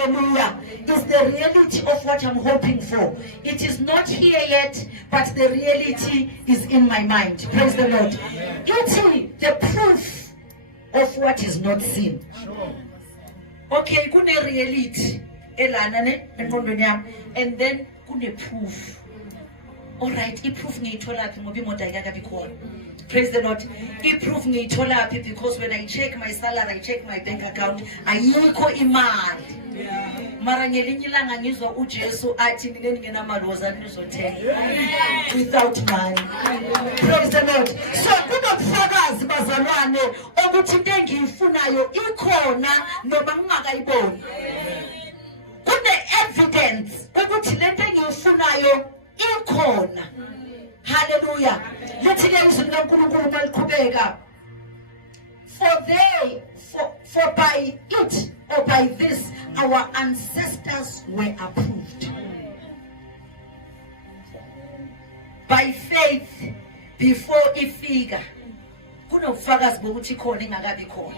hallelujah, is the reality of what I'm hoping for. It is not here yet, but the reality is in my mind. Praise the Lord. It is the proof of what is not seen. Okay, kune reality elana ne engqondweni yami, and then kune proof. All right, i-proof ngiyithola phi ngoba imoto ayikabi khona. Praise the Lord. I-proof ngiyithola phi because when I check my salary, I check my bank account, ayikho imali. Mara ngelinye ilanga ngizwa uJesu athi nine ningenamali wozani nizothenga without money. Praise the Lord. So kunobufakazi bazalwane ukuthi into engiyifunayo ikhona noma ngingakayiboni. Kune evidence ukuthi lento engiyifunayo ikhona. Hallelujah. Let's hear izwi likaNkulunkulu maliqhubeka. For by it or by this our ancestors were approved. By faith before ifika. Kunobufakazi bokuthi khona ingakabi khona.